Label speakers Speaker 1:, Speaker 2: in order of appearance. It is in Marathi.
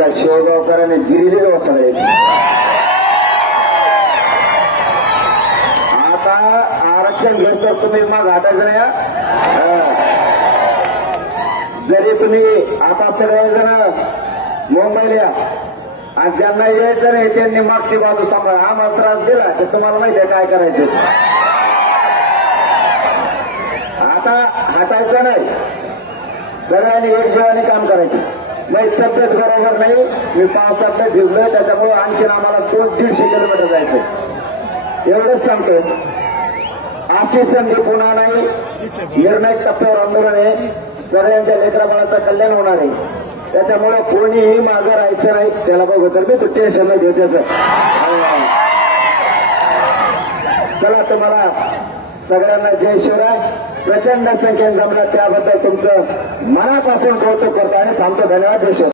Speaker 1: त्याला शिवगावकरांनी जिरीलीच वसडायची आता आरक्षण घेतो तुम्ही मग घाटायचं या. जरी तुम्ही आता सगळेजण मुंबईला आणि ज्यांना यायचं नाही त्यांनी मागची बाजू सांभाळ. आम्हाला त्रास दिला तर तुम्हाला माहिती आहे काय करायचं. आता हटायचं नाही. सगळ्यांनी एक जीवाने काम करायचं. नाही तब्येत बरोबर नाही. मी पावसात भिजलोय त्याच्यामुळे आणखीन आम्हाला दोन दीडशे किलोमीटर जायचंय. एवढंच सांगतो. अशी संधी पुन्हा नाही. निर्णायक टप्प्यावर आंदोलन आहे. सगळ्यांच्या लेकराबाळाचं कल्याण होणार आहे. त्याच्यामुळे कोणीही मागं राहायचं नाही. त्याला बघू तर मी तू टेन्शन नाही घेऊ त्याचं चला तुम्हाला सगळ्यांना जय शिवराय. प्रचंड संख्येने जमला त्याबद्दल तुमचं मनापासून कौतुक करतो आणि थांबतो. धन्यवाद जय शिवराय.